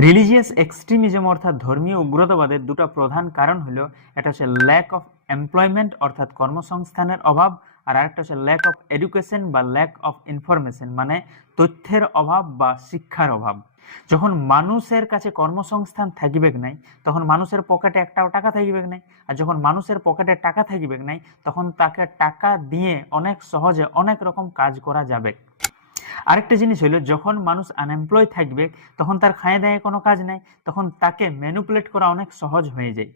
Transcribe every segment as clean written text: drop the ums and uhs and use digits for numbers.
Religious extremism অর্থাৎ ধর্মীয় উগ্রতাবাদের দুটো প্রধান কারণ হলো, এটা হচ্ছে ল্যাক অফ এমপ্লয়মেন্ট অর্থাৎ কর্মসংস্থানের অভাব, আর আরেকটা হচ্ছে ল্যাক অফ এডুকেশন বা ল্যাক অফ ইনফরমেশন মানে তথ্যের অভাব বা শিক্ষার অভাব। যখন মানুষের কাছে কর্মসংস্থান থাকিবে নাই তখন মানুষের পকেটে একটাও টাকা থাকিবে নাই, আর যখন মানুষের পকেটে টাকা থাকিবে নাই তখন তাকে টাকা দিয়ে অনেক সহজে অনেক রকম কাজ করা যাবে। আরেকটা জিনিস হলো, যখন মানুষ আনএমপ্লয় থাকবে তখন তার খায় দায়ে কোনো কাজ নাই, তখন তাকে ম্যানিপুলেট করা অনেক সহজ হয়ে যায়।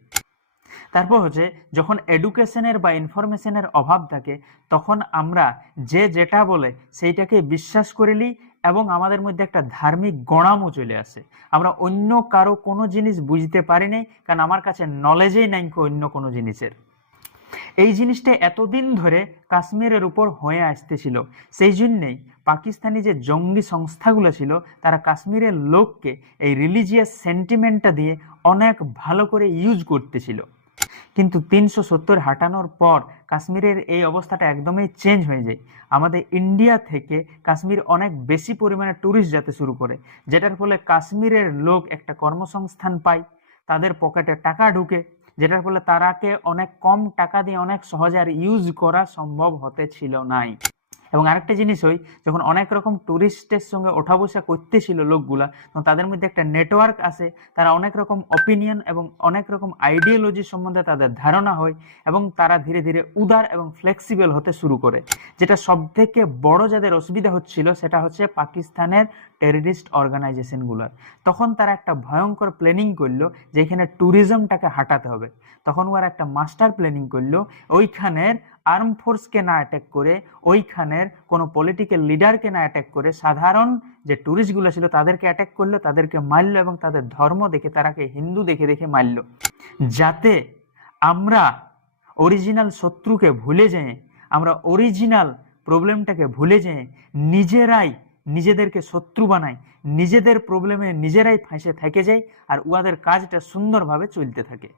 তারপর হচ্ছে, যখন এডুকেশনের বা ইনফরমেশনের অভাব থাকে তখন আমরা যে যেটা বলে সেইটাকে বিশ্বাস করে নিই এবং আমাদের মধ্যে একটা ধার্মিক গোঁড়ামও চলে আসে। আমরা অন্য কারো কোনো জিনিস বুঝতে পারি নাই, কারণ আমার কাছে নলেজেই নাই অন্য কোনো জিনিসের। এই জিনিসটা এতদিন ধরে কাশ্মীরের উপর হয়ে আসতেছিল, সেই জন্যেই পাকিস্তানি যে জঙ্গি সংস্থাগুলো ছিল তারা কাশ্মীরের লোককে এই রিলিজিয়াস সেন্টিমেন্টটা দিয়ে অনেক ভালো করে ইউজ করতেছিল। কিন্তু 370 হাঁটানোর পর কাশ্মীরের এই অবস্থাটা একদমই চেঞ্জ হয়ে যায়। আমাদের ইন্ডিয়া থেকে কাশ্মীর অনেক বেশি পরিমাণে ট্যুরিস্ট যেতে শুরু করে, যেটার ফলে কাশ্মীরের লোক একটা কর্মসংস্থান পায়, তাদের পকেটে টাকা ঢুকে, যেটার ফলে তারাকে অনেক কম টাকা দিয়ে অনেক সহজে আর ইউজ করা সম্ভব হতে ছিল নাই। এবং আরেকটা জিনিস হয়, যখন অনেক রকম টুরিস্টের সঙ্গে ওঠা বসা করতেছিল লোকগুলা, তখন তাদের মধ্যে একটা নেটওয়ার্ক আসে, তারা অনেক রকম অপিনিয়ন এবং অনেক রকম আইডিওলজি সম্বন্ধে তাদের ধারণা হয় এবং তারা ধীরে ধীরে উদার এবং ফ্লেক্সিবল হতে শুরু করে। যেটা সব থেকে বড় যাদের অসুবিধা হচ্ছিল সেটা হচ্ছে পাকিস্তানের টেররিস্ট অর্গানাইজেশনগুলোর। তখন তারা একটা ভয়ঙ্কর প্ল্যানিং করলো যে এখানে ট্যুরিজমটাকে হাঁটাতে হবে। তখন ওরা একটা মাস্টার প্ল্যানিং করলো, ওইখানের আর্ম ফোর্সকে না অ্যাটাক করে, ওইখানের কোনো পলিটিক্যাল লিডারকে না অ্যাটাক করে, সাধারণ যে ট্যুরিস্টগুলো ছিল তাদেরকে অ্যাটাক করলো, তাদেরকে মারলো এবং তাদের ধর্ম দেখে তারাকে হিন্দু দেখে দেখে মারলো, যাতে আমরা অরিজিনাল শত্রুকে ভুলে যাই, আমরা অরিজিনাল প্রবলেমটাকে ভুলে যাই, নিজেরাই নিজেদেরকে শত্রু বানাই, নিজেদের প্রবলেমে নিজেরাই ফাঁসে থেকে যাই, আর উহাদের কাজটা সুন্দরভাবে চলতে থাকে।